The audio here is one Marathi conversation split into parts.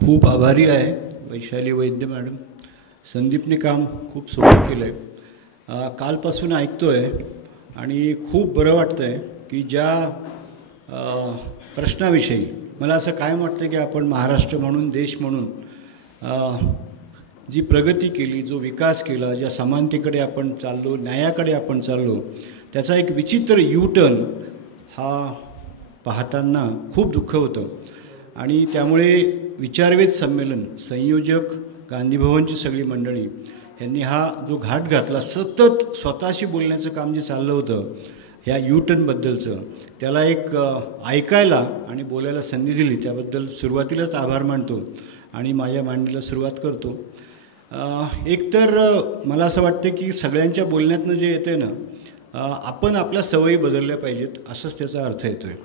खूप आभारी आहे वैशाली वैद्य मॅडम. संदीपने काम खूप सोपं केलं आहे. कालपासून ऐकतो आहे आणि खूप बरं वाटतं आहे की ज्या प्रश्नाविषयी मला असं कायम वाटतं की आपण महाराष्ट्र म्हणून, देश म्हणून जी प्रगती केली, जो विकास केला, ज्या समानतेकडे आपण चाललो, न्यायाकडे आपण चाललो, त्याचा एक विचित्र यू-टर्न हा पाहताना खूप दुःख होतं. आणि त्यामुळे विचारवेध संमेलन, संयोजक, गांधीभवनची सगळी मंडळी यांनी हा जो घाट घातला, सतत स्वतःशी बोलण्याचं काम जे चाललं होतं ह्या यू-टर्नबद्दलचं, त्याला एक ऐकायला आणि बोलायला संधी दिली, त्याबद्दल सुरुवातीलाच आभार मानतो आणि माझ्या मांडणीला सुरुवात करतो. एकतर मला असं वाटतं की सगळ्यांच्या बोलण्यातनं जे येतं ना, आपण आपल्या सवयी बदलल्या पाहिजेत, असंच त्याचा अर्थ येतो आहे.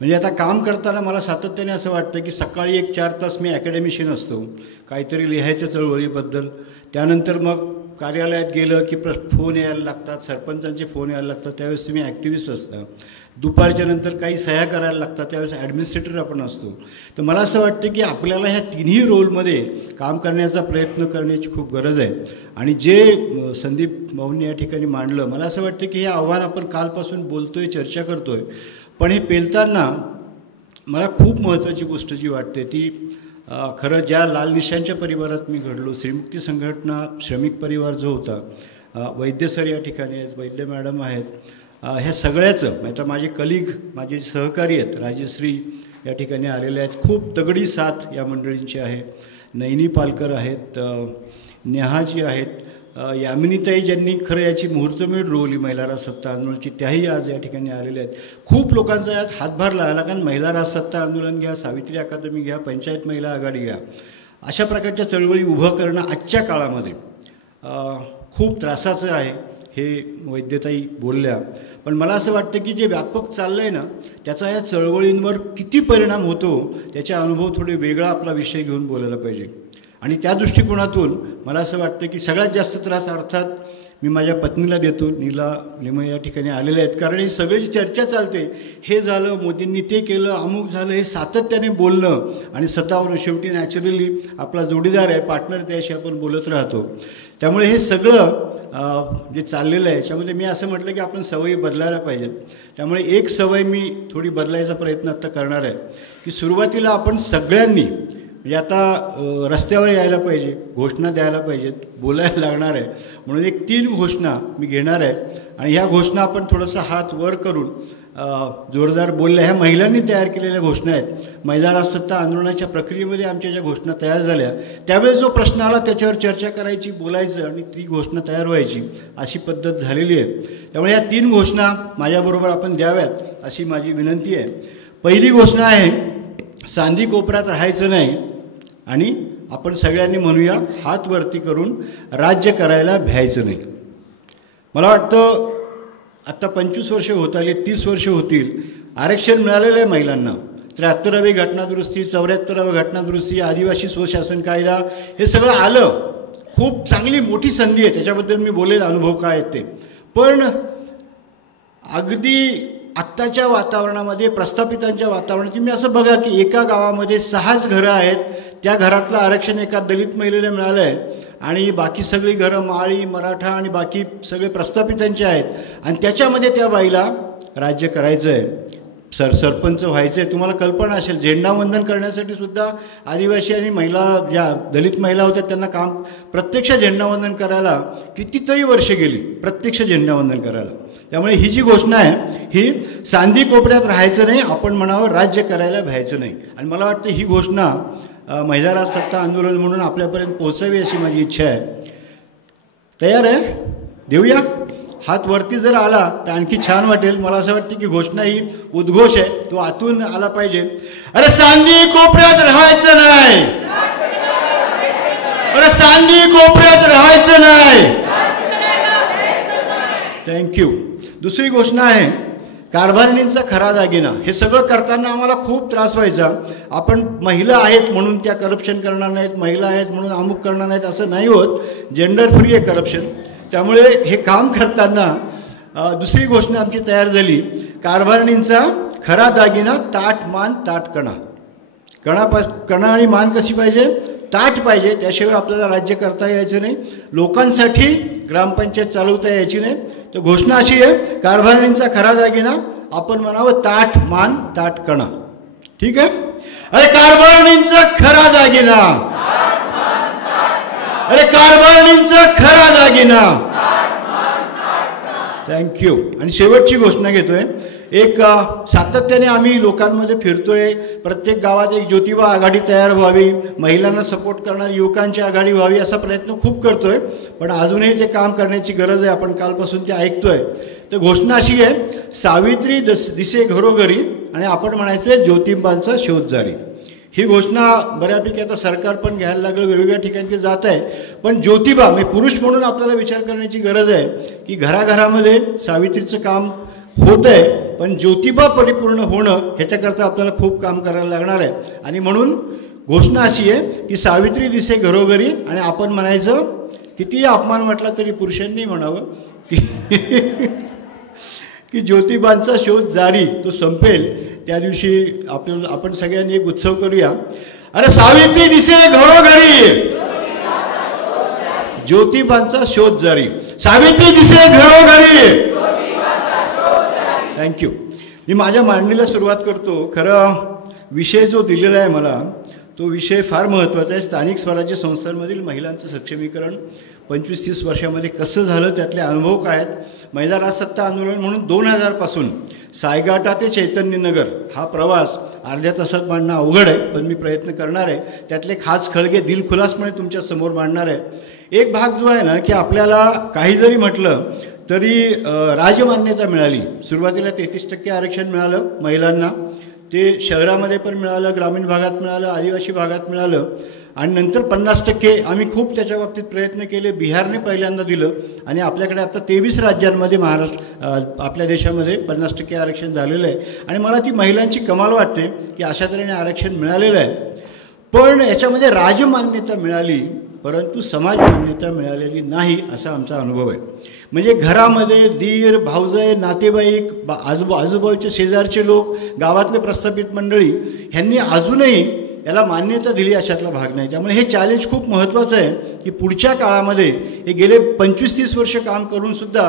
म्हणजे आता काम करताना मला सातत्याने असं वाटतं की सकाळी 1-4 तास मी ॲकॅडमिशियन असतो, काहीतरी लिहायचं चळवळीबद्दल. त्यानंतर मग कार्यालयात गेलं की फोन यायला लागतात, सरपंचांचे फोन यायला लागतात, त्यावेळेस तुम्ही ॲक्टिव्हिस्ट असता. दुपारच्या नंतर काही सह्या करायला लागतात, त्यावेळेस ॲडमिनिस्ट्रेटर आपण असतो. तर मला असं वाटतं की आपल्याला ह्या तिन्ही रोलमध्ये काम करण्याचा प्रयत्न करण्याची खूप गरज आहे. आणि जे संदीप भाऊंनी या ठिकाणी मांडलं, मला असं वाटतं की हे आव्हान आपण कालपासून बोलतो आहे, चर्चा करतो आहे, पण हे पेलताना मला खूप महत्त्वाची गोष्ट जी वाटते ती खरं ज्या लाल निशांच्या परिवारात मी घडलो, श्रीमुक्ती संघटना श्रमिक परिवार जो होता, वैद्य सर या ठिकाणी आहेत, वैद्य मॅडम आहेत, ह्या सगळ्याचं, आता माझे कलिग, माझे सहकारी आहेत, राजश्री या ठिकाणी आलेले आहेत. खूप तगडी साथ या मंडळींची आहे. नैनी पालकर आहेत, नेहाजी आहेत, यामिनीताई ज्यांनी खरं याची मुहूर्तमेढ रोवली महिला राजसत्ता आंदोलनाची, त्याही आज या ठिकाणी आलेल्या आहेत. खूप लोकांचा यात हातभार लागला, कारण महिला राजसत्ता आंदोलन घ्या, सावित्री अकादमी घ्या, पंचायत महिला आघाडी घ्या, अशा प्रकारच्या चळवळी उभं करणं आजच्या काळामध्ये खूप त्रासाचं आहे, हे वैद्यताई बोलल्या. पण मला असं वाटतं की जे व्यापक चाललं आहे ना, त्याचा या चळवळींवर किती परिणाम होतो त्याचा अनुभव थोडे वेगळा आपला विषय घेऊन बोलायला पाहिजे. आणि त्या दृष्टिकोनातून मला असं वाटतं की सगळ्यात जास्त त्रास अर्थात मी माझ्या पत्नीला देतो. नीला लिमये या ठिकाणी आलेले आहेत, कारण ही सगळी चर्चा चालते, हे झालं, मोदींनी ते केलं, अमुक झालं, हे सातत्याने बोलणं आणि स्वतःवर शेवटी नॅचरली आपला जोडीदार आहे, पार्टनर, त्याशी आपण बोलत राहतो. त्यामुळे हे सगळं जे चाललेलं आहे याच्यामध्ये मी असं म्हटलं की आपण सवयी बदलायला पाहिजेत. त्यामुळे एक सवय मी थोडी बदलायचा प्रयत्न आत्ता करणार आहे की सुरुवातीला आपण सगळ्यांनी, म्हणजे आता रस्त्यावर यायला पाहिजे, घोषणा द्यायला पाहिजेत, बोलायला लागणार आहे, म्हणून एक 3 घोषणा मी घेणार आहे. आणि ह्या घोषणा आपण थोडंसं हात वर करून जोरदार बोलल्या, ह्या महिलांनी तयार केलेल्या घोषणा आहेत. महिला राजसत्ता आंदोलनाच्या प्रक्रियेमध्ये आमच्या ज्या घोषणा तयार झाल्या, त्यावेळेस जो प्रश्न आला त्याच्यावर चर्चा करायची, बोलायचं आणि ती घोषणा तयार व्हायची, अशी पद्धत झालेली आहे. त्यामुळे ह्या 3 घोषणा माझ्याबरोबर आपण द्याव्यात अशी माझी विनंती आहे. पहिली घोषणा आहे, सांदी कोपऱ्यात राहायचं नाही आणि आपण सगळ्यांनी म्हणूया, हात वरती करून राज्य करायला भ्यायचं नाही. मला वाटतं आत्ता 25 वर्ष होत आली, 30 वर्ष होतील, आरक्षण मिळालेलं आहे महिलांना. 73वी घटनादुरुस्ती, 74वी घटनादुरुस्ती, आदिवासी स्वशासन कायदा, हे सगळं आलं. खूप चांगली मोठी संधी आहे, त्याच्याबद्दल मी बोलेल, अनुभव काय आहेत ते. पण अगदी आत्ताच्या वातावरणामध्ये, प्रस्थापितांच्या वातावरणात तुम्ही असं बघा की एका गावामध्ये 6च घरं आहेत, त्या घरातलं आरक्षण एका दलित महिलेला मिळालं आहे आणि बाकी सगळी घरं माळी, मराठा आणि बाकी सगळे प्रस्थापितांचे आहेत. आणि त्याच्यामध्ये त्या बाईला राज्य करायचं आहे, सरपंच व्हायचं आहे. तुम्हाला कल्पना असेल, झेंडावंदन करण्यासाठी सुद्धा आदिवासी आणि महिला, ज्या दलित महिला होत्या, त्यांना काम प्रत्यक्ष झेंडावंदन करायला कितीतरी वर्षे गेली, प्रत्यक्ष झेंडावंदन करायला. त्यामुळे ही जी घोषणा आहे, ही सांदी कोपऱ्यात राहायचं नाही, आपण म्हणावं राज्य करायला भ्यायचं नाही. आणि मला वाटतं ही घोषणा महिला राजसत्ता आंदोलन म्हणून आपल्यापर्यंत पोहोचावी अशी माझी इच्छा आहे. तयार आहे? देऊया? हात वरती जर आला तर आणखी छान वाटेल. मला असं वाटतं की घोषणा ही उद्घोष आहे, तो आतून आला पाहिजे. अरे सांदी कोपऱ्यात राहायचं नाही, अरे सांदी कोपऱ्यात राहायचं नाही. थँक्यू. दुसरी घोषणा आहे, कारभारणींचा खरा दागिना. हे सगळं करताना आम्हाला खूप त्रास व्हायचा. आपण महिला आहेत म्हणून त्या करप्शन करणार नाहीत, महिला आहेत म्हणून अमुक करणार नाहीत, असं नाही होत. जेंडर फ्री आहे करप्शन. त्यामुळे हे काम करताना दुसरी घोषणा आमची तयार झाली, कारभारणींचा खरा दागिना ताट मान ताट कणा. कणा आणि मान कशी पाहिजे? ताट पाहिजे, त्याशिवाय आपल्याला राज्य करता यायचं नाही, लोकांसाठी ग्रामपंचायत चालवता यायची नाही. तर घोषणा अशी आहे, कारभारणींचा खरा दागिना आपण म्हणावं ताट मान ताट कणा. ठीक आहे? अरे कारभारणींचा खरा दागिना, अरे कारभारणींचा खरा दागिना. थँक्यू. आणि शेवटची घोषणा घेतोय. एक सातत्याने आम्ही लोकांमध्ये फिरतोय, प्रत्येक गावात एक ज्योतिबा आघाडी तयार व्हावी, महिलांना सपोर्ट करणारी युवकांची आघाडी व्हावी, असा प्रयत्न खूप करतोय. पण अजूनही ते काम करण्याची गरज आहे. आपण कालपासून ते ऐकतोय. तर घोषणा अशी आहे, सावित्री दिसे घरोघरी आणि आपण म्हणायचं ज्योतिबांचा शोध जारी. ही घोषणा बऱ्यापैकी आता सरकार पण घ्यायला लागलं, वेगवेगळ्या ठिकाणी ते जात आहे. पण ज्योतिबा म्हणजे पुरुष म्हणून आपल्याला विचार करण्याची गरज आहे की घराघरामध्ये सावित्रीचं काम होत आहे, पण ज्योतिबा परिपूर्ण होणं ह्याच्याकरता आपल्याला खूप काम करायला लागणार आहे. आणि म्हणून घोषणा अशी आहे की सावित्री दिसे घरोघरी आणि आपण म्हणायचं, कितीही अपमान म्हटला तरी पुरुषांनी म्हणावं की ज्योतिबांचा शोध जारी, तो संपेल त्या दिवशी आपण सगळ्यांनी एक उत्सव करूया. अरे सावित्री दिसे घरोघरी, ज्योतिबांचा शोध जारी, सावित्री दिसे घरोघरी. थँक्यू. मी माझ्या मांडणीला सुरुवात करतो. खरं विषय जो दिलेला आहे मला, तो विषय फार महत्त्वाचा आहे. स्थानिक स्वराज्य संस्थांमधील महिलांचं सक्षमीकरण 25-30 वर्षामध्ये कसं झालं, त्यातले अनुभव काय आहेत. महिला राजसत्ता आंदोलन म्हणून 2000 पासून सायगाटा ते चैतन्यनगर हा प्रवास अर्ध्या तासात मांडणं अवघड आहे, पण मी प्रयत्न करणार आहे. त्यातले खास खळगे दिलखुलासपणे तुमच्या समोर मांडणार आहे. एक भाग जो आहे ना, की आपल्याला काही जरी म्हटलं तरी राजमान्यता मिळाली. सुरुवातीला 33% आरक्षण मिळालं महिलांना, ते शहरामध्ये पण मिळालं, ग्रामीण भागात मिळालं, आदिवासी भागात मिळालं. आणि नंतर 50% आम्ही खूप त्याच्या बाबतीत प्रयत्न केले. बिहारने पहिल्यांदा दिलं आणि आपल्याकडे आता 23 राज्यांमध्ये आपल्या देशामध्ये 50% आरक्षण झालेलं आहे. आणि मला ती महिलांची कमाल वाटते की अशा तऱ्हेने आरक्षण मिळालेलं आहे. पण याच्यामध्ये राजमान्यता मिळाली, परंतु समाज मान्यता मिळालेली नाही, असा आमचा अनुभव आहे. म्हणजे घरामध्ये दीर, भावजय, नातेवाईक, आजूबाजूचे शेजारचे लोक, गावातले प्रस्थापित मंडळी ह्यांनी अजूनही याला मान्यता दिली अशातला भाग नाही. त्यामुळे हे चॅलेंज खूप महत्त्वाचं आहे की पुढच्या काळामध्ये हे गेले 25-30 वर्ष काम करूनसुद्धा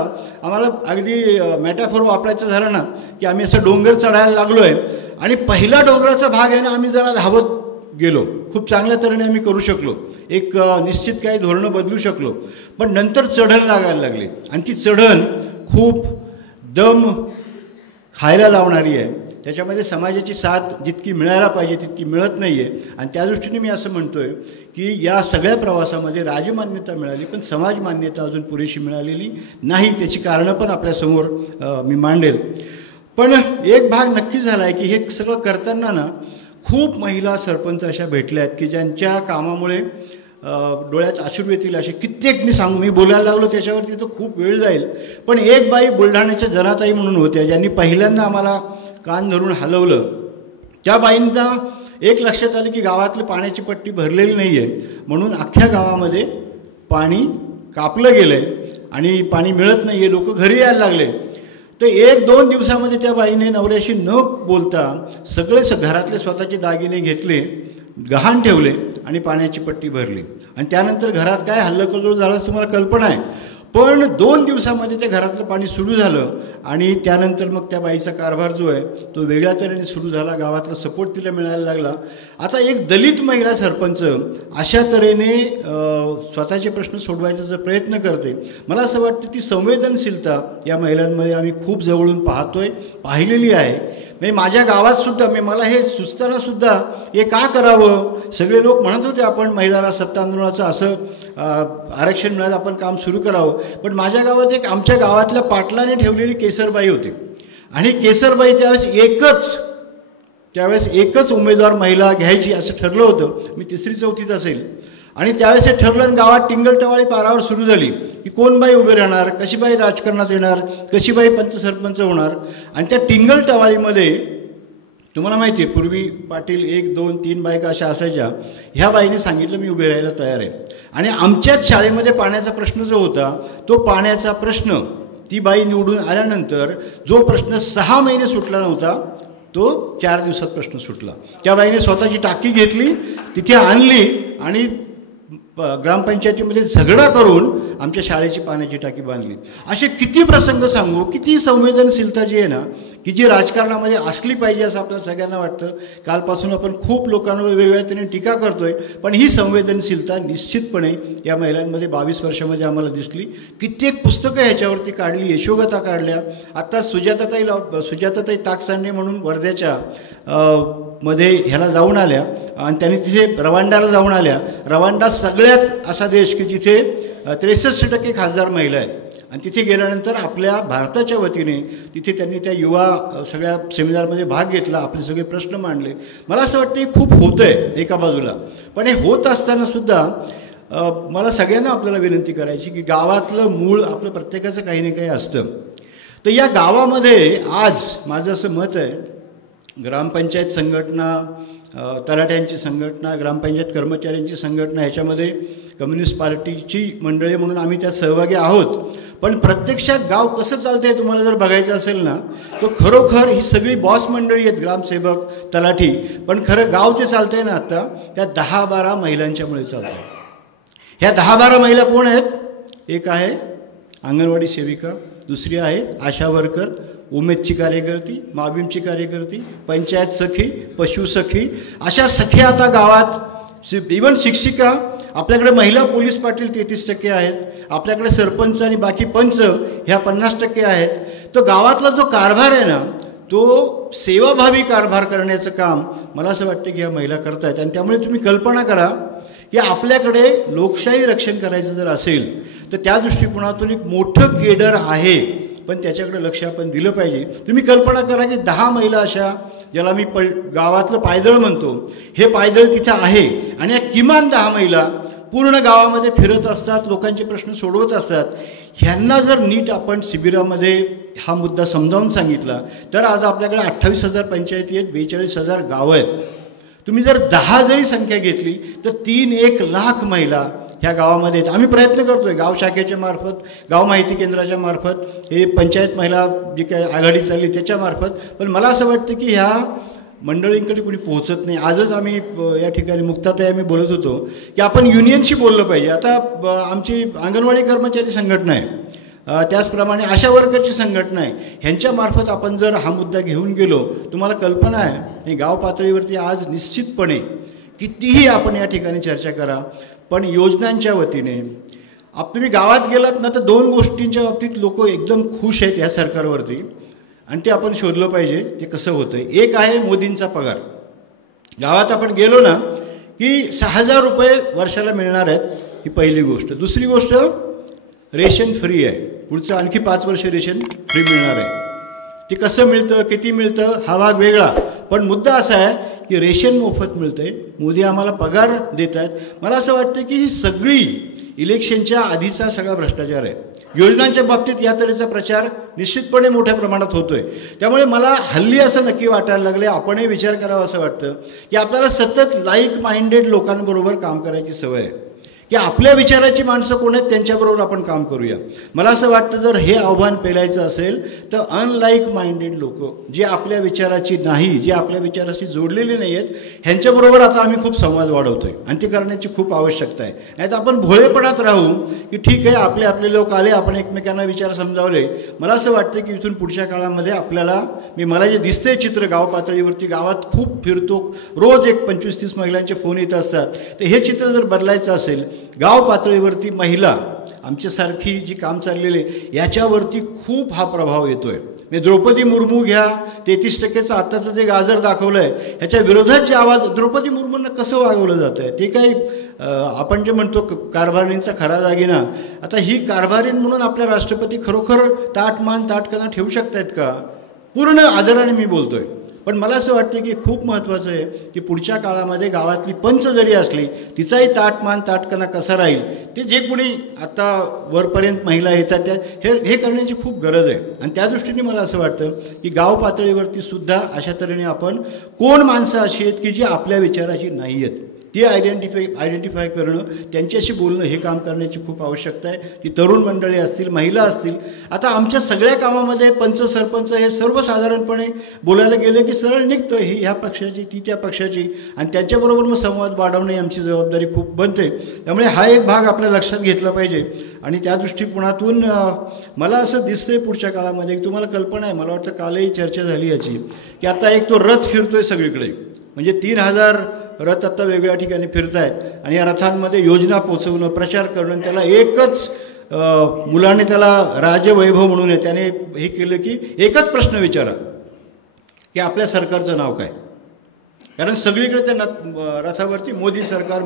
आम्हाला अगदी मॅटाफोर वापरायचं झालं ना, की आम्ही असं डोंगर चढायला लागलो आहे आणि पहिला डोंगराचा भाग आहे ना, आम्ही जरा धावत गेलो, खूप चांगल्या तऱ्हेने आम्ही करू शकलो, एक निश्चित काही धोरणं बदलू शकलो. पण नंतर चढण लागायला लागली आणि ती चढण खूप दम खायला लावणारी आहे. त्याच्यामध्ये समाजाची साथ जितकी मिळायला पाहिजे तितकी मिळत नाही आहे. आणि त्या दृष्टीने मी असं म्हणतो आहे की या सगळ्या प्रवासामध्ये राजमान्यता मिळाली, पण समाज मान्यता अजून पुरेशी मिळालेली नाही. त्याची कारणं पण आपल्यासमोर मी मांडेल. पण एक भाग नक्की झाला आहे की हे सगळं करताना ना खूप महिला सरपंच अशा भेटल्या आहेत की ज्यांच्या कामामुळे डोळ्यात अश्रू येतील असे कित्येक मी बोलायला लागलो त्याच्यावरती तर खूप वेळ जाईल. पण एक बाई बुलढाण्याच्या जनाताई म्हणून होत्या, ज्यांनी पहिल्यांदा आम्हाला कान धरून हलवलं. त्या बाईंना एक लक्षात आलं की गावातली पाण्याची पट्टी भरलेली नाही आहे, म्हणून अख्ख्या गावामध्ये पाणी कापलं गेलं आहे आणि पाणी मिळत नाही आहे, लोक घरी यायला लागले. तर 1-2 दिवसामध्ये त्या बाईने नवऱ्याशी न बोलता सगळे घरातले स्वतःचे दागिने घेतले, गहाण ठेवले आणि पाण्याची पट्टी भरली. आणि त्यानंतर घरात काय हल्लकल्लोळ झालं तुम्हाला कल्पना आहे. पण 2 दिवसामध्ये त्या घरातलं पाणी सुरू झालं आणि त्यानंतर मग त्या बाईचा कारभार जो आहे तो वेगळ्या तऱ्हेने सुरू झाला. गावातला सपोर्ट तिला मिळायला लागला. आता एक दलित महिला सरपंच अशा तऱ्हेने स्वतःचे प्रश्न सोडवायचा जर प्रयत्न करते, मला असं वाटतं ती संवेदनशीलता या महिलांमध्ये आम्ही खूप जवळून पाहिलेली आहे. म्हणजे माझ्या गावातसुद्धा मला हे सुचतानासुद्धा हे का करावं, सगळे लोक म्हणत होते आपण महिला सत्ता आंदोलनाचं असं आरक्षण मिळालं आपण काम सुरू करावं. पण माझ्या गावात एक आमच्या गावातल्या पाटलाने ठेवलेली केसरबाई होती आणि केसरबाई त्यावेळेस एकच उमेदवार महिला घ्यायची असं ठरलं होतं. मी 3री-4थीत असेल आणि त्यावेळेस हे ठरलं आणि गावात टिंगलटवाळी पारावर सुरू झाली की कोण बाई उभे राहणार, कशी बाई राजकारणात येणार, कशी बाई पंच सरपंच होणार. आणि त्या टिंगलटवाळीमध्ये तुम्हाला माहिती आहे पूर्वी पाटील 1, 2, 3 बायका अशा असायच्या. ह्या बाईने सांगितलं मी उभे राहायला तयार आहे. आणि आमच्याच शाळेमध्ये पाण्याचा प्रश्न जो होता तो पाण्याचा प्रश्न ती बाई निवडून आल्यानंतर जो प्रश्न 6 महिने सुटला नव्हता तो 4 दिवसात प्रश्न सुटला. त्या बाईने स्वतःची टाकी घेतली, तिथे आणली आणि ग्रामपंचायतीमध्ये झगडा करून आमच्या शाळेची पाण्याची टाकी बांधली. असे किती प्रसंग सांगू, किती संवेदनशीलता जी आहे ना की जी राजकारणामध्ये असली पाहिजे असं आपल्याला सगळ्यांना वाटतं. कालपासून आपण खूप लोकांवर वेगवेगळ्या तऱ्हेने टीका करतोय, पण ही संवेदनशीलता निश्चितपणे या महिलांमध्ये 22 वर्षामध्ये आम्हाला दिसली. कित्येक पुस्तकं ह्याच्यावरती काढली, यशोगाथा काढल्या. आत्ता सुजाताताई ताकसांडे म्हणून वर्ध्याच्या मध्ये ह्याला जाऊन आल्या आणि त्यांनी तिथे रवांडाला जाऊन आल्या. रवांडा सगळ्यात असा देश की जिथे 63% खासदार महिला आहेत. आणि तिथे गेल्यानंतर आपल्या भारताच्या वतीने तिथे त्यांनी त्या युवा सगळ्या सेमिनारमध्ये भाग घेतला, आपले सगळे प्रश्न मांडले. मला असं वाटतं हे खूप होतं आहे एका बाजूला, पण हे होत असतानासुद्धा मला सगळ्यांना आपल्याला विनंती करायची की गावातलं मूळ आपलं प्रत्येकाचं काही ना काही असतं. तर या गावामध्ये आज माझं असं मत आहे, ग्रामपंचायत संघटना, तलाठ्यांची संघटना, ग्रामपंचायत कर्मचाऱ्यांची संघटना, ह्याच्यामध्ये कम्युनिस्ट पार्टीची मंडळी म्हणून आम्ही त्यात सहभागी आहोत. पण प्रत्यक्षात गाव कसं चालतं आहे तुम्हाला जर बघायचं असेल ना, तो खरोखर ही सगळी बॉस मंडळी आहेत, ग्रामसेवक, तलाठी. पण खरं गाव जे चालतं आहे ना आत्ता त्या 10-12 महिलांच्यामुळे चालतं आहे. ह्या 10-12 महिला कोण आहेत? एक आहे अंगणवाडी सेविका, दुसरी आहे आशा वर्कर, उमेदची कार्यकर्ती, माबीमची कार्यकर्ती, पंचायत सखी, पशुसखी, अशा सख्या आता गावात. इवन शिक्षिका, आपल्याकडे महिला पोलीस पाटील 33% आहेत, आपल्याकडे सरपंच आणि बाकी पंच ह्या 50% आहेत. तो गावातला जो कारभार आहे ना तो सेवाभावी कारभार करण्याचं काम मला असं वाटतं की ह्या महिला करत आहेत. आणि त्यामुळे तुम्ही कल्पना करा की आपल्याकडे लोकशाही रक्षण करायचं जर असेल तर त्या दृष्टिकोनातून एक मोठं केडर आहे, पण त्याच्याकडे लक्ष आपण दिलं पाहिजे. तुम्ही कल्पना करा की 10 महिला अशा, ज्याला मी गावातलं पायदळ म्हणतो, हे पायदळ तिथं आहे आणि या किमान 10 महिला पूर्ण गावामध्ये फिरत असतात, लोकांचे प्रश्न सोडवत असतात. ह्यांना जर नीट आपण शिबिरामध्ये हा मुद्दा समजावून सांगितला तर आज आपल्याकडे 28,000 पंचायती आहेत, 42,000 गावं आहेत. तुम्ही जर 10 जरी संख्या घेतली तर 3-1 लाख महिला ह्या गावामध्ये आहेत. आम्ही प्रयत्न करतो आहे गाव शाखेच्या मार्फत, गाव माहिती केंद्राच्या मार्फत, हे पंचायत महिला जी काही आघाडी चालली त्याच्यामार्फत. पण मला असं वाटतं की ह्या मंडळींकडे कोणी पोहोचत नाही. आजच आम्ही या ठिकाणी मुक्ताताई आम्ही बोलत होतो की आपण युनियनशी बोललं पाहिजे. आता आमची अंगणवाडी कर्मचारी संघटना आहे, त्याचप्रमाणे आशा वर्करची संघटना आहे, ह्यांच्यामार्फत आपण जर हा मुद्दा घेऊन गेलो, तुम्हाला कल्पना आहे हे गाव पातळीवरती आज निश्चितपणे कितीही आपण या ठिकाणी चर्चा करा, पण योजनांच्या वतीने तुम्ही गावात गेलात ना तर 2 गोष्टींच्या बाबतीत लोक एकदम खुश आहेत या सरकारवरती आणि ते आपण शोधलं पाहिजे ते कसं होतं. एक आहे मोदींचा पगार. गावात आपण गेलो ना की 6,000 रुपये वर्षाला मिळणार आहेत, ही पहिली गोष्ट. दुसरी गोष्ट रेशन फ्री आहे, पुढचं आणखी 5 वर्ष रेशन फ्री मिळणार आहे. ते कसं मिळतं, किती मिळतं हा भाग वेगळा, पण मुद्दा असा आहे की रेशन मोफत मिळतं आहे, मोदी आम्हाला पगार देत आहेत. मला असं वाटतं की ही सगळी इलेक्शनच्या आधीचा सगळा भ्रष्टाचार आहे. योजनांच्या बाबतीत या तऱ्हेचा प्रचार निश्चितपणे मोठ्या प्रमाणात होतो आहे. त्यामुळे मला हल्ली असं नक्की वाटायला लागले, आपणही विचार करावा असं वाटतं की आपल्याला सतत लाईक माइंडेड लोकांबरोबर काम करायची सवय आहे की आपल्या विचाराची माणसं कोण आहेत त्यांच्याबरोबर आपण काम करूया. मला असं वाटतं जर हे आव्हान पेलायचं असेल तर अनलाईक माइंडेड लोक, जे आपल्या विचाराची नाही, जे आपल्या विचाराशी जोडलेले नाही आहेत, ह्यांच्याबरोबर आता आम्ही खूप संवाद वाढवतो आहे आणि ते करण्याची खूप आवश्यकता आहे. नाही तर आपण भोळेपणात राहू की ठीक आहे आपले लोक आले, आपण एकमेकांना विचार समजावले. मला असं वाटतं की इथून पुढच्या काळामध्ये आपल्याला मला जे दिसतंय चित्र गाव पातळीवरती, गावात खूप फिरतो, रोज 25-30 महिलांचे फोन येत असतात, तर हे चित्र जर बदलायचं असेल गाव पातळीवरती महिला आमच्यासारखी जी काम चाललेले याच्यावरती खूप हा प्रभाव येतो आहे. द्रौपदी मुर्मू घ्या, 33%चं आत्ताचं जे गाजर दाखवलं आहे ह्याच्या विरोधात जे आवाज, द्रौपदी मुर्मूंना कसं वागवलं जातं आहे ते काही आपण जे म्हणतो कारभारींचा खरा दागिना. आता ही कारभारीण म्हणून आपल्या राष्ट्रपती खरोखर ताटकना ठेवू शकतायत का? पूर्ण आदराने मी बोलतोय, पण मला असं वाटतं की खूप महत्त्वाचं आहे की पुढच्या काळामध्ये गावातली पंच जरी असली तिचाही ताटमान ताटकणा कसा राहील ते जे कोणी आता वरपर्यंत महिला येतात त्या हे करण्याची खूप गरज आहे. आणि त्या दृष्टीने मला असं वाटतं की गाव पातळीवरती सुद्धा अशा तऱ्हेने आपण कोण माणसं अशी आहेत की जी आपल्या विचाराची नाही आहेत ती आयडेंटिफाय करणं, त्यांच्याशी बोलणं हे काम करण्याची खूप आवश्यकता आहे. की तरुण मंडळी असतील, महिला असतील, आता आमच्या सगळ्या कामामध्ये पंच सरपंच हे सर्वसाधारणपणे बोलायला गेले की सरळ निघतं, ही ह्या पक्षाची ती त्या पक्षाची, आणि त्यांच्याबरोबर मग संवाद वाढवणं ही आमची जबाबदारी खूप बनते. त्यामुळे हा एक भाग आपल्या लक्षात घेतला पाहिजे. आणि त्या दृष्टिकोनातून मला असं दिसतंय पुढच्या काळामध्ये, तुम्हाला कल्पना आहे, मला वाटतं कालही चर्चा झाली याची, की आता एक तो रथ फिरतोय सगळीकडे, म्हणजे 3000 रथ आत्ता वेगवेगळ्या ठिकाणी फिरत आहेत आणि या रथांमध्ये योजना पोचवणं, प्रचार करणं, त्याला एकच मुलाने त्याला राजवैभव म्हणून आहे त्याने हे केलं की एकच प्रश्न विचारा की आपल्या सरकारचं नाव काय. कारण सगळीकडे त्या रथावरती मोदी सरकार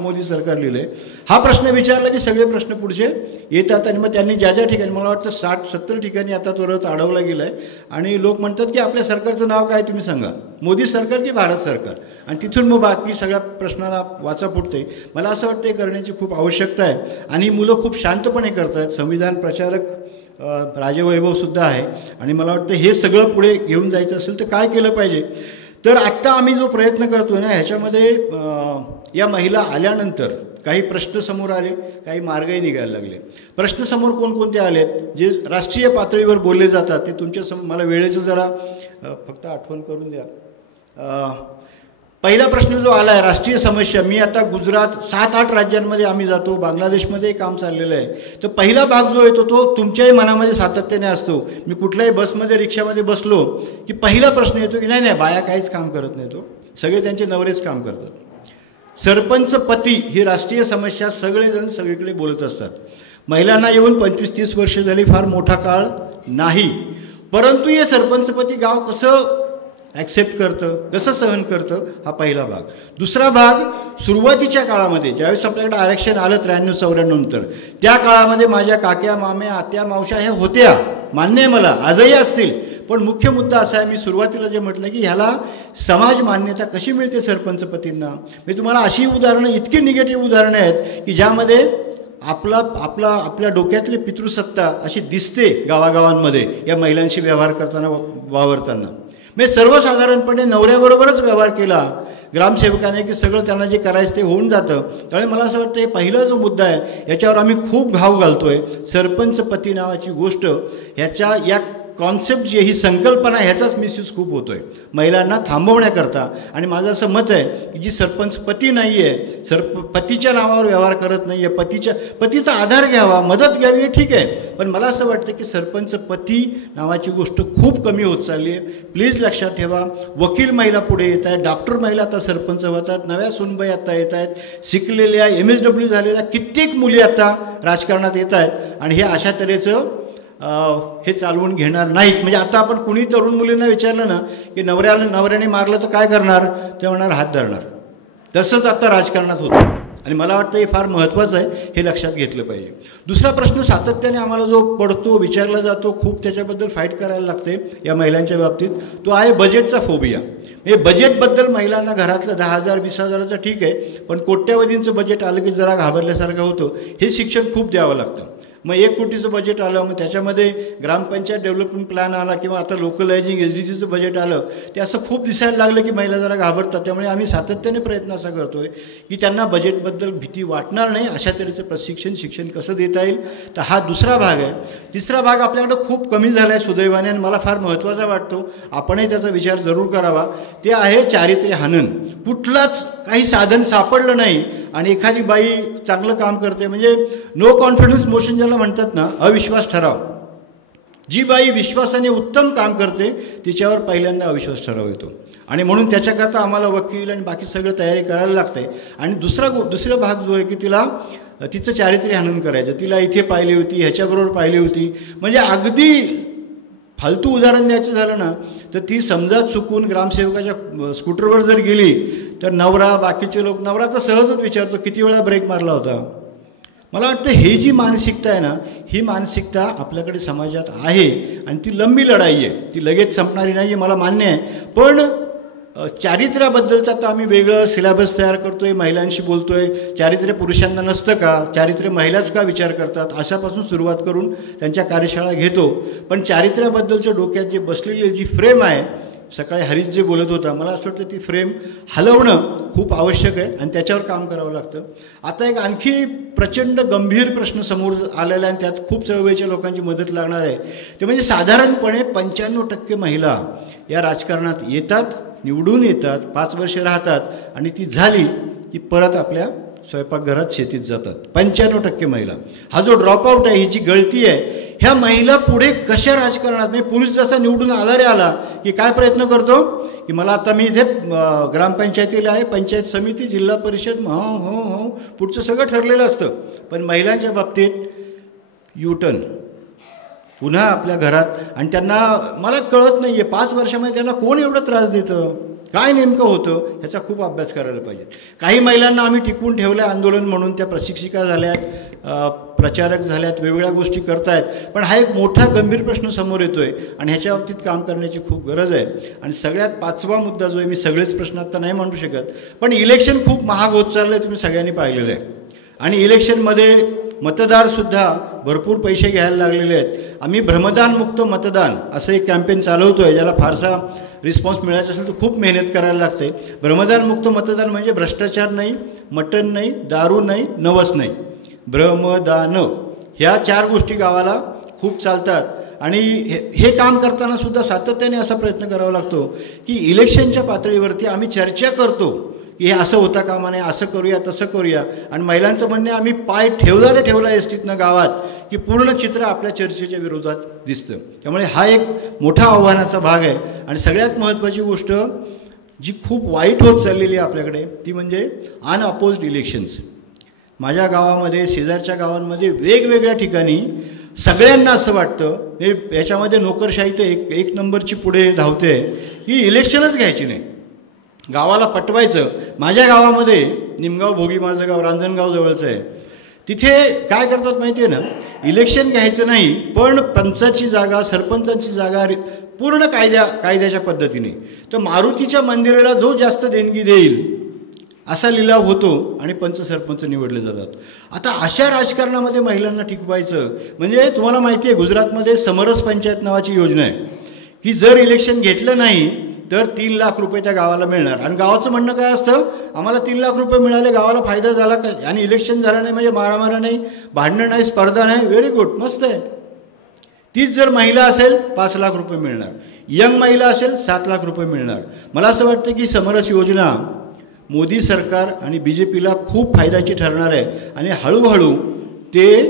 लिहिलं आहे. हा प्रश्न विचारला की सगळे प्रश्न पुढचे येतात. आणि मग त्यांनी ज्या ज्या ठिकाणी, मला वाटतं 60-70 ठिकाणी आता तो रथ अडवला गेला आहे आणि लोक म्हणतात की आपल्या सरकारचं नाव काय तुम्ही सांगा, मोदी सरकार की भारत सरकार, आणि तिथून मग बाकी सगळ्या प्रश्नाला वाचा फुटते. मला असं वाटतं हे करण्याची खूप आवश्यकता आहे. आणि मुलं खूप शांतपणे करत आहेत. संविधान प्रचारक राजवैभवसुद्धा आहे. आणि मला वाटतं हे सगळं पुढे घेऊन जायचं असेल तर काय केलं पाहिजे, तर आत्ता आम्ही जो प्रयत्न करतो ना ह्याच्यामध्ये या महिला आल्यानंतर काही प्रश्न समोर आले, काही मार्गही निघायला लागले. प्रश्न समोर कोणकोणते आलेत जे राष्ट्रीय पातळीवर बोलले जातात ते तुमच्यासमोर, मला वेळेचं जरा फक्त आठवण करून द्या. पहिला प्रश्न जो आला आहे राष्ट्रीय समस्या, मी आता गुजरात 7-8 राज्यांमध्ये आम्ही जातो, बांगलादेशमध्ये काम चाललेलं आहे. तर पहिला भाग जो येतो तो तुमच्याही मनामध्ये सातत्याने असतो. मी कुठल्याही बसमध्ये रिक्षामध्ये बसलो की पहिला प्रश्न येतो की नाही बाया काहीच काम करत नाही, तो सगळे त्यांचे नवरेच काम करतात. सरपंच पती ही राष्ट्रीय समस्या सगळेजण सगळीकडे बोलत असतात. महिलांना येऊन 25-30 वर्ष झाली, फार मोठा काळ नाही, परंतु हे सरपंचपती गाव कसं ॲक्सेप्ट करतं, कसं सहन करतं, हा पहिला भाग. दुसरा भाग, सुरुवातीच्या काळामध्ये ज्यावेळेस आपल्याकडे आरक्षण आलं 93-94 नंतर, त्या काळामध्ये माझ्या काक्या माम्या आत्या मावशा ह्या होत्या, मान्य आहे मला, आजही असतील. पण मुख्य मुद्दा असा आहे, मी सुरुवातीला जे म्हटलं की ह्याला समाज मान्यता कशी मिळते सरपंचपतींना. मी तुम्हाला अशी उदाहरणं, इतकी निगेटिव्ह उदाहरणं आहेत की ज्यामध्ये आपल्या डोक्यातली पितृसत्ता अशी दिसते गावागावांमध्ये या महिलांशी व्यवहार करताना, वावरताना. म्हणजे सर्वसाधारणपणे नवऱ्याबरोबरच व्यवहार केला ग्रामसेवकाने की सगळं त्यांना जे करायचं ते होऊन जातं. त्यामुळे मला असं वाटतं हे पहिला जो मुद्दा आहे याच्यावर आम्ही खूप घाव घालतो आहे. सरपंचपती नावाची गोष्ट, ह्याच्या या कॉन्सेप्ट जी ही संकल्पना, ह्याचाच मिसयूज खूप होतो आहे महिलांना थांबवण्याकरता. आणि माझं असं मत आहे की जी सरपंचपती नाही आहे, पतीच्या नावावर व्यवहार करत नाही आहे, पतीचा आधार घ्यावा, मदत घ्यावी, हे ठीक आहे, पण मला असं वाटतं की सरपंचपती नावाची गोष्ट खूप कमी होत चालली आहे. प्लीज लक्षात ठेवा, वकील महिला पुढे येत आहेत, डॉक्टर महिला आता सरपंच होतात, नव्या सुनबाई आता येत आहेत, शिकलेल्या MSW झालेल्या कित्येक मुली आता राजकारणात येत आहेत. आणि हे अशा तऱ्हेचं हे चालवून घेणार नाहीत. म्हणजे आता आपण कुणी तरुण मुलींना विचारलं ना की नवऱ्याने मारलं तर काय करणार, ते म्हणणार हात धरणार. तसंच आता राजकारणात होतं. आणि मला वाटतं हे फार महत्त्वाचं आहे, हे लक्षात घेतलं पाहिजे. दुसरा प्रश्न सातत्याने आम्हाला जो पडतो, विचारला जातो, खूप त्याच्याबद्दल फाईट करायला लागते या महिलांच्या बाबतीत, तो आहे बजेटचा फोबिया. म्हणजे बजेटबद्दल महिलांना घरातलं 10,000-20,000चं ठीक आहे, पण कोट्यावधींचं बजेट आलं की जरा घाबरल्यासारखं होतं. हे शिक्षण खूप द्यावं लागतं. मग 1 कोटीचं बजेट आलं, मग त्याच्यामध्ये ग्रामपंचायत डेव्हलपमेंट प्लॅन आला किंवा आता लोकलायझिंग SDGचं बजेट आलं, ते असं खूप दिसायला लागलं की महिला जरा घाबरतात. त्यामुळे आम्ही सातत्याने प्रयत्न असा करतो आहे की त्यांना बजेटबद्दल भीती वाटणार नाही अशा तऱ्हेचं शिक्षण कसं देता येईल. तर हा दुसरा भाग आहे. तिसरा भाग आपल्याकडं खूप कमी झाला आहे सुदैवाने, आणि मला फार महत्त्वाचा वाटतो, आपणही त्याचा विचार जरूर करावा. ते आहे चारित्र्य हनन. कुठलंच काही साधन सापडलं नाही आणि एखादी बाई चांगलं काम करते, म्हणजे नो कॉन्फिडन्स मोशन ज्याला म्हणतात ना, अविश्वास ठराव. जी बाई विश्वासाने उत्तम काम करते तिच्यावर पहिल्यांदा अविश्वास ठराव येतो. आणि म्हणून त्याच्याकरता आम्हाला वकील आणि बाकी सगळं तयारी करायला लागते. आणि दुसरा भाग जो आहे की तिचं चारित्र्य हनन करायचं. तिला इथे पाहिली होती, ह्याच्याबरोबर पाहिली होती, म्हणजे अगदी फालतू उदाहरण द्यायचं झालं ना तर ती समजा चुकून ग्रामसेवकाच्या स्कूटरवर जर गेली तर नवरा, बाकीचे लोक, नवरा तर सहजच विचारतो किती वेळा ब्रेक मारला होता. मला वाटतं हे जी मानसिकता आहे ना, ही मानसिकता आपल्याकडे समाजात आहे आणि ती लंबी लढाई आहे, ती लगेच संपणारी नाही आहे, मला मान्य आहे. पण चारित्र्याबद्दलचं आता आम्ही वेगळं सिलेबस तयार करतो आहे, महिलांशी बोलतो आहे. चारित्र्य पुरुषांना नसतं का, चारित्र्य महिलाच का विचार करतात, अशापासून सुरुवात करून त्यांच्या कार्यशाळा घेतो. पण चारित्र्याबद्दलच्या डोक्यात जे बसलेली जी फ्रेम आहे, सकाळी हरीश जे बोलत होता, मला असं वाटतं ती फ्रेम हलवणं खूप आवश्यक आहे आणि त्याच्यावर काम करावं लागतं. आता एक आणखी प्रचंड गंभीर प्रश्न समोर आलेला आहे आणि त्यात खूप चळवळीच्या लोकांची मदत लागणार आहे. ते म्हणजे साधारणपणे 95% महिला या राजकारणात येतात, निवडून येतात, 5 वर्ष राहतात आणि ती झाली की परत आपल्या स्वयंपाकघरात शेतीत जातात. 95% महिला. हा जो ड्रॉपआउट आहे, ही जी गळती आहे, ह्या महिला पुढे कशा राजकारणात, म्हणजे पुरुष जसा निवडून आला रे आला की काय प्रयत्न करतो की मला आता मी इथे ग्रामपंचायतीला आहे, पंचायत समिती, जिल्हा परिषद, हो पुढचं सगळं ठरलेलं असतं. पण महिलांच्या बाबतीत युटर्न पुन्हा आपल्या घरात. आणि त्यांना मला कळत नाही आहे 5 वर्षामध्ये त्यांना कोण एवढा त्रास देतं, काय नेमकं होतं, ह्याचा खूप अभ्यास करायला पाहिजे. काही महिलांना आम्ही टिकवून ठेवलं आहे आंदोलन म्हणून, त्या प्रशिक्षिका झाल्यात, प्रचारक झाल्यात, वेगवेगळ्या गोष्टी करतायत. पण हा एक मोठा गंभीर प्रश्न समोर येतो आहे आणि ह्याच्या बाबतीत काम करण्याची खूप गरज आहे. आणि सगळ्यात 5वा मुद्दा जो आहे, मी सगळेच प्रश्न आत्ता नाही मांडू शकत, पण इलेक्शन खूप महाग होत चाललं आहे, तुम्ही सगळ्यांनी पाहिलेलं आहे. आणि इलेक्शनमध्ये मतदारसुद्धा भरपूर पैसे घ्यायला लागलेले आहेत. आम्ही भ्रमदानमुक्त मतदान असं एक कॅम्पेन चालवतो आहे, ज्याला फारसा रिस्पॉन्स मिळायचा असेल तर खूप मेहनत करायला लागते. भ्रमदानमुक्त मतदान म्हणजे भ्रष्टाचार नाही, मटण नाही, दारू नाही, नवस नाही, भ्रमदान, ह्या 4 गोष्टी गावाला खूप चालतात. आणि हे काम करताना सुद्धा सातत्याने असा प्रयत्न करावा लागतो की इलेक्शनच्या पातळीवरती आम्ही चर्चा करतो की हे असं होता कामा नये, असं करूया, तसं करूया. आणि महिलांचं म्हणणे, आम्ही पाय ठेवला एसटीतनं गावात की पूर्ण चित्र आपल्या चर्चेच्या विरोधात दिसतं. त्यामुळे हा एक मोठा आव्हानाचा भाग आहे. आणि सगळ्यात महत्त्वाची गोष्ट जी खूप वाईट होत चाललेली आहे आपल्याकडे, ती म्हणजे अनअपोज्ड इलेक्शन्स. माझ्या गावामध्ये, शेजारच्या गावांमध्ये, वेगवेगळ्या ठिकाणी सगळ्यांना असं वाटतं, हे याच्यामध्ये नोकरशाही तर एक नंबरची पुढे धावते की इलेक्शनच घ्यायची नाही, गावाला पटवायचं. माझ्या गावामध्ये, निमगाव भोगी माझं गाव, रांजणगाव जवळचं आहे, तिथे काय करतात माहिती आहे ना, इलेक्शन घ्यायचं नाही, पण पंचाची जागा, सरपंचांची जागा पूर्ण कायद्याच्या पद्धतीने. तर मारुतीच्या मंदिराला जो जास्त देणगी देईल असा लिलाव होतो आणि पंच सरपंच निवडले जातात. आता अशा राजकारणामध्ये महिलांना टिकवायचं म्हणजे, तुम्हाला माहिती आहे गुजरातमध्ये समरस पंचायत नावाची योजना आहे की जर इलेक्शन घेतलं नाही तर 3 लाख रुपये त्या गावाला मिळणार. आणि गावाचं म्हणणं काय असतं, आम्हाला 3 लाख रुपये मिळाले, गावाला फायदा झाला का, आणि इलेक्शन झालं नाही म्हणजे मारामारा नाही, भांडणं नाही, स्पर्धा नाही, व्हेरी गुड, मस्त आहे. तीच जर महिला असेल 5 लाख रुपये मिळणार, यंग महिला असेल 7 लाख रुपये मिळणार. मला असं वाटतं की समरस योजना मोदी सरकार आणि BJPला खूप फायद्याची ठरणार आहे आणि हळूहळू ते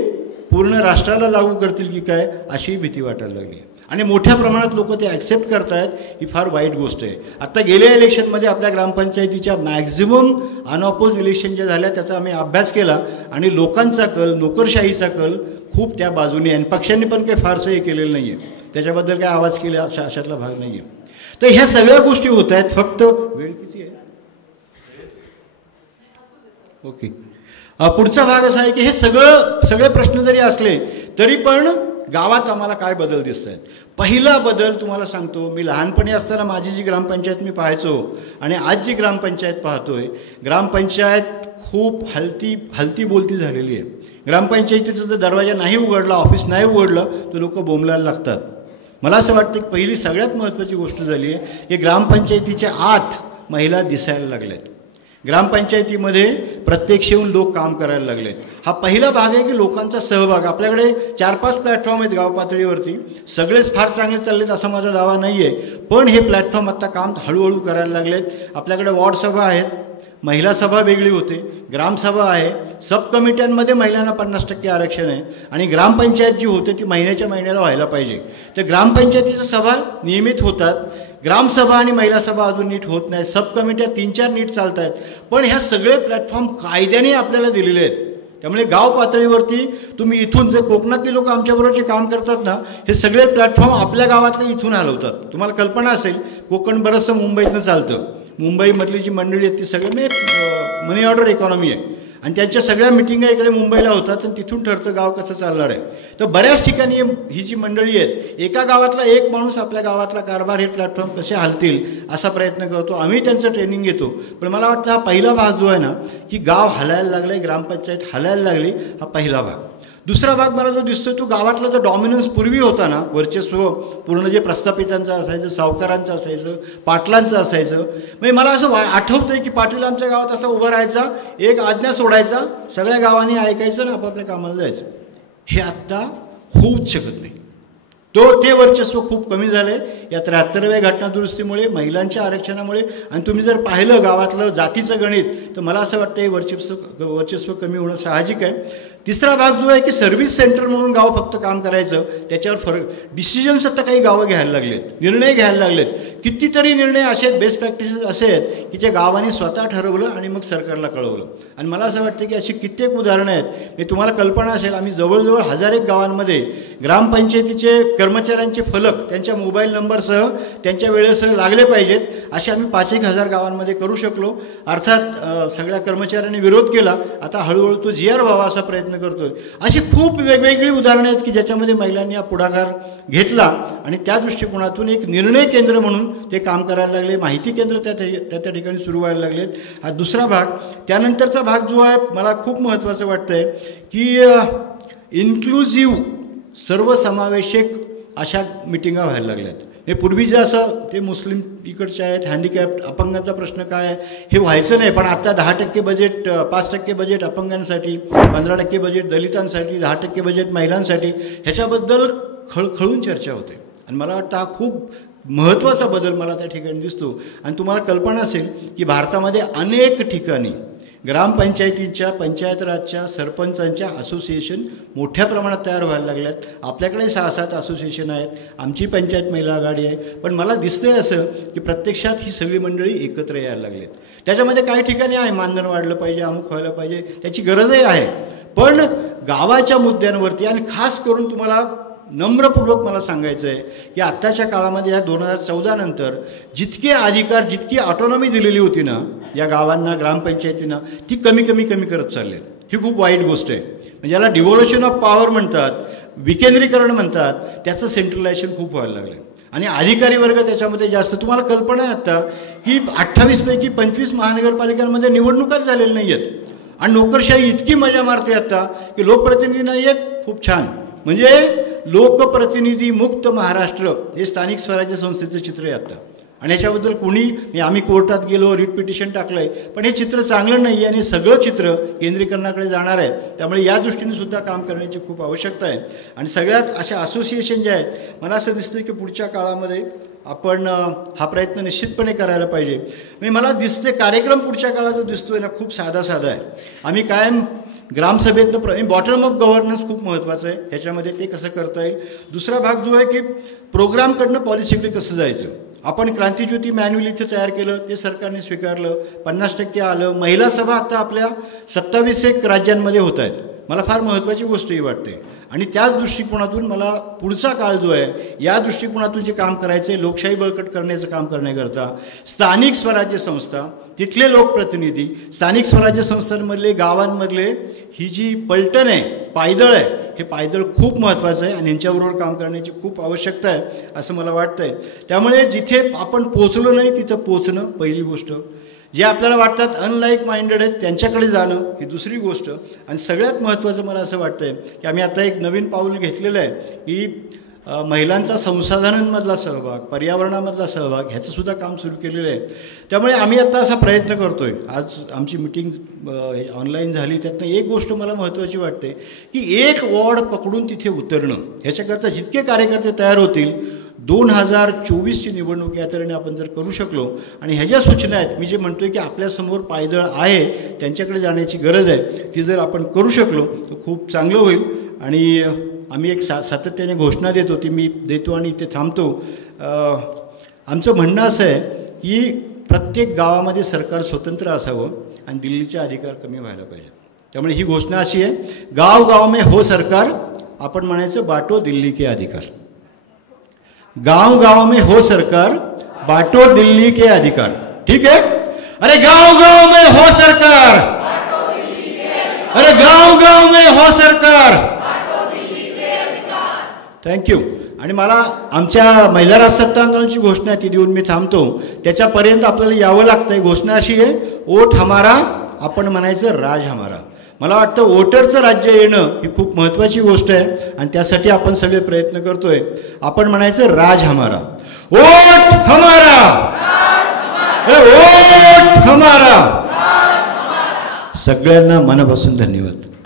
पूर्ण राष्ट्राला लागू करतील की काय, अशी भीती वाटायला लागली. आणि मोठ्या प्रमाणात लोक ते ॲक्सेप्ट करत आहेत, ही फार वाईट गोष्ट आहे. आत्ता गेल्या इलेक्शनमध्ये आपल्या ग्रामपंचायतीच्या मॅक्झिमम अनअपोज इलेक्शन ज्या झाल्या त्याचा आम्ही अभ्यास केला आणि लोकांचा कल, नोकरशाहीचा कल खूप त्या बाजूने आहे. आणि पक्षांनी पण काही फारसं हे केलेलं नाही आहे, त्याच्याबद्दल काय आवाज केला अशातला भाग नाही आहे. तर ह्या सगळ्या गोष्टी होत आहेत. फक्त वेळ किती आहे? ओके. पुढचा भाग असा आहे की हे सगळे प्रश्न जरी असले तरी पण गावात आम्हाला काय बदल दिसत आहेत. पहिला बदल तुम्हाला सांगतो, मी लहानपणी असताना माझी जी ग्रामपंचायत मी पाहायचो आणि आज जी ग्रामपंचायत पाहतोय, ग्रामपंचायत खूप हलती बोलती झालेली आहे. ग्रामपंचायतीचा जर दरवाजा नाही उघडला, ऑफिस नाही उघडलं तर लोक बोंबलायला लागतात. मला असं वाटतं की पहिली सगळ्यात महत्त्वाची गोष्ट झाली आहे की ग्रामपंचायतीच्या आत महिला दिसायला लागल्यात. ग्रामपंचायतीमध्ये प्रत्यक्ष येऊन लोक काम करायला लागलेत. हा पहिला भाग आहे की लोकांचा सहभाग. आपल्याकडे 4-5 प्लॅटफॉर्म आहेत गाव पातळीवरती, सगळेच फार चांगले चाललेत असा माझा दावा नाही आहे, पण हे प्लॅटफॉर्म आत्ता काम हळूहळू करायला लागलेत. आपल्याकडे वॉर्ड सभा आहेत, महिला सभा वेगळी होते, ग्रामसभा आहे, सब कमिट्यांमध्ये महिलांना 50% आरक्षण आहे आणि ग्रामपंचायत जी होते ती महिन्याला व्हायला पाहिजे. तर ग्रामपंचायतीच्या सभा नियमित होतात, ग्रामसभा आणि महिला सभा अजून नीट होत नाही, सब कमिट्या 3-4 नीट चालत आहेत. पण ह्या सगळे प्लॅटफॉर्म कायद्याने आपल्याला दिलेले आहेत. त्यामुळे गाव पातळीवरती तुम्ही इथून जे कोकणातले लोक आमच्याबरोबरचे काम करतात ना, हे सगळे प्लॅटफॉर्म आपल्या गावातले इथून हलवतात. तुम्हाला कल्पना असेल, कोकण बरंचसं मुंबईतनं चालतं, मुंबईमधली जी मंडळी आहेत ती सगळे मनी ऑर्डर इकॉनॉमी आहे आणि त्यांच्या सगळ्या मिटिंगा इकडे मुंबईला होतात आणि तिथून ठरतं गाव कसं चालणार आहे. तर बऱ्याच ठिकाणी ही जी मंडळी आहेत, एका गावातला एक माणूस आपल्या गावातला कारभार हे प्लॅटफॉर्म कसे हालतील असा प्रयत्न करतो. आम्ही त्यांचं ट्रेनिंग घेतो. पण मला वाटतं हा पहिला भाग जो आहे ना, की गाव हलायला लागलं आहे, ग्रामपंचायत हलायला लागली, हा पहिला भाग. दुसरा भाग मला जो दिसतोय तो गावातला जो डॉमिनन्स पूर्वी होता ना, वर्चस्व पूर्ण जे प्रस्थापितांचं असायचं, सावकारांचं असायचं, पाटलांचं असायचं. म्हणजे मला असं आठवतंय की पाटील आमच्या गावात असा उभा राहायचा, एक आज्ञा सोडायचा, सगळ्या गावांनी ऐकायचं ना आपापल्या कामाला जायचं. हे आत्ता होऊच शकत नाही. ते वर्चस्व खूप कमी झालं आहे या 73व्या घटनादुरुस्तीमुळे, महिलांच्या आरक्षणामुळे. आणि तुम्ही जर पाहिलं गावातलं जातीचं गणित तर मला असं वाटतं हे वर्चस्व कमी होणं साहजिक आहे. तिसरा भाग जो आहे की सर्व्हिस सेंटर म्हणून गाव फक्त काम करायचं, त्याच्यावर फरक. डिसिजन्स आता काही गावं घ्यायला लागलेत, निर्णय घ्यायला लागलेत. कितीतरी निर्णय असे आहेत, बेस्ट प्रॅक्टिसेस असे आहेत की जे गावाने स्वतः ठरवलं आणि मग सरकारला कळवलं. आणि मला असं वाटतं की अशी कित्येक उदाहरणं आहेत. मी तुम्हाला कल्पना असेल, आम्ही जवळजवळ 1000 गावांमध्ये ग्रामपंचायतीचे कर्मचाऱ्यांचे फलक त्यांच्या मोबाईल नंबरसह त्यांच्या वेळेसह लागले पाहिजेत असे आम्ही 5,000 गावांमध्ये करू शकलो. अर्थात सगळ्या कर्मचाऱ्यांनी विरोध केला. आता हळूहळू तो GR व्हावा असा प्रयत्न करतोय. अशी खूप वेगवेगळी उदाहरणं आहेत की ज्याच्यामध्ये महिलांनी हा पुढाकार घेतला आणि त्या दृष्टिकोनातून एक निर्णय केंद्र म्हणून ते काम करायला लागले. माहिती केंद्र त्या ठिकाणी सुरू व्हायला लागलेत. हा दुसरा भाग. त्यानंतरचा भाग जो आहे मला खूप महत्त्वाचं वाटतं आहे की इन्क्लुझिव्ह, सर्वसमावेशक अशा मिटिंगा व्हायला लागल्यात. हे पूर्वी जे असं ते मुस्लिम इकडचे आहेत, हँडिकॅप्ट, अपंगांचा प्रश्न काय आहे हे व्हायचं नाही. पण आता 10% बजेट, 5% बजेट अपंगांसाठी, 15% बजेट दलितांसाठी, 10% बजेट महिलांसाठी, ह्याच्याबद्दल खळखळून चर्चा होते. आणि मला वाटतं हा खूप महत्त्वाचा बदल मला त्या ठिकाणी दिसतो. आणि तुम्हाला कल्पना असेल की भारतामध्ये अनेक ठिकाणी ग्रामपंचायतींच्या, पंचायत राजच्या, सरपंचांच्या असोसिएशन मोठ्या प्रमाणात तयार व्हायला लागल्यात. आपल्याकडे 6-7 असोसिएशन आहेत. आमची पंचायत महिला आघाडी आहे. पण मला दिसतंय असं की प्रत्यक्षात ही सगळी मंडळी एकत्र यायला लागलेत. त्याच्यामध्ये काही ठिकाणी आहे मानधन वाढलं पाहिजे, अमुक व्हायला पाहिजे, त्याची गरजही आहे. पण गावाच्या मुद्द्यांवरती आणि खास करून तुम्हाला नम्रपूर्वक मला सांगायचं आहे की आत्ताच्या काळामध्ये या 2014 नंतर जितके अधिकार, जितकी ऑटोनॉमी दिलेली होती ना या गावांना, ग्रामपंचायतींना, ती कमी करत चालले. ही खूप वाईट गोष्ट आहे. म्हणजे याला डिव्होल्युशन ऑफ पॉवर म्हणतात, विकेंद्रीकरण म्हणतात. त्याचं सेंट्रलायझेशन खूप व्हायला लागलं आहे आणि अधिकारी वर्ग त्याच्यामध्ये जास्त. तुम्हाला कल्पना आहे आत्ता की 28 पैकी 25 महानगरपालिकांमध्ये निवडणुकाच झालेल्या नाही आहेत आणि नोकरशाही इतकी मजा मारते आत्ता की लोकप्रतिनिधी नाही आहेत. खूप छान. म्हणजे लोकप्रतिनिधी मुक्त महाराष्ट्र हे स्थानिक स्वराज्य संस्थेचं चित्र आहे आता. आणि याच्याबद्दल कोणी, आम्ही कोर्टात गेलो, रिट पिटिशन टाकलं आहे, पण हे चित्र चांगलं नाही आहे आणि सगळं चित्र केंद्रीकरणाकडे जाणार आहे. त्यामुळे या दृष्टीने सुद्धा काम करण्याची खूप आवश्यकता आहे. आणि सगळ्यात अशा असोसिएशन जे आहेत, मला असं दिसतं की पुढच्या काळामध्ये आपण हा प्रयत्न निश्चितपणे करायला पाहिजे. म्हणजे मला दिसते कार्यक्रम पुढच्या काळात जो दिसतोय ना खूप साधा आहे. आम्ही कायम ग्रामसभेतनं बॉटम अप गव्हर्नन्स खूप महत्त्वाचं आहे. ह्याच्यामध्ये ते कसं करता येईल. दुसरा भाग जो आहे की प्रोग्रामकडनं पॉलिसीकडे कसं जायचं. आपण क्रांतिज्योती मॅन्युअल इथे तयार केलं, ते सरकारने स्वीकारलं, 50% आलं. महिला सभा आता आपल्या 27 राज्यांमध्ये होत आहेत. मला फार महत्त्वाची गोष्ट ही वाटते. आणि त्याच दृष्टिकोनातून मला पुढचा काळ जो आहे या दृष्टिकोनातून जे काम करायचं आहे, लोकशाही बळकट करण्याचं काम करण्याकरता स्थानिक स्वराज्य संस्था, तिथले लोकप्रतिनिधी, स्थानिक स्वराज्य संस्थांमधले, गावांमधले ही जी पलटण आहे, पायदळ आहे, हे पायदळ खूप महत्त्वाचं आहे आणि यांच्याबरोबर काम करण्याची खूप आवश्यकता आहे असं मला वाटतं आहे. त्यामुळे जिथे आपण पोचलो नाही तिथं पोचणं पहिली गोष्ट. जे आपल्याला वाटतात अनलाईक माइंडेड आहेत त्यांच्याकडे जाणं ही दुसरी गोष्ट. आणि सगळ्यात महत्त्वाचं मला असं वाटतं आहे की आम्ही आता एक नवीन पाऊल घेतलेलं आहे की महिलांचा संसाधनांमधला सहभाग, पर्यावरणामधला सहभाग ह्याचंसुद्धा काम सुरू केलेलं आहे. त्यामुळे आम्ही आता असा प्रयत्न करतो आहे. आज आमची मिटिंग ऑनलाईन झाली, त्यातनं एक गोष्ट मला महत्त्वाची वाटते की एक वॉर्ड पकडून तिथे उतरणं. ह्याच्याकरता जितके कार्यकर्ते तयार होतील 2024ची निवडणूक या तऱ्हेने आपण जर करू शकलो आणि ह्याच्या सूचना आहेत, मी जे म्हणतो आहे की आपल्यासमोर पायदळ आहे त्यांच्याकडे जाण्याची गरज आहे, ती जर आपण करू शकलो तर खूप चांगलं होईल. आणि आम्ही एक सातत्याने घोषणा देतो, ती मी देतो आणि इथे थांबतो. आमचं म्हणणं असं आहे की प्रत्येक गावामध्ये सरकार स्वतंत्र असावं आणि दिल्लीचे अधिकार कमी व्हायला पाहिजे. त्यामुळे ही घोषणा अशी आहे, गाव गाव में हो सरकार, आपण म्हणायचं बाटो दिल्ली के अधिकार. गांव गांव में हो सरकार, बांटो दिल्ली के अधिकार. ठीक है. अरे गांव गांव में हो सरकार, अरे गांव गांव में हो सरकार. थँक्यू. आणि मला आमच्या महिला राजसत्ता आंदोलनाची घोषणा ती देऊन मी थांबतो. त्याच्यापर्यंत आपल्याला यावं लागतं. घोषणा अशी आहे, वोट हमारा, आपण म्हणायचं राज हमारा. मला वाटतं वोटरचं राज्य येणं ही खूप महत्त्वाची गोष्ट आहे आणि त्यासाठी आपण सगळे प्रयत्न करतोय. आपण म्हणायचं राज हमारा, वोट हमारा, वोट हमारा. सगळ्यांना मनापासून धन्यवाद.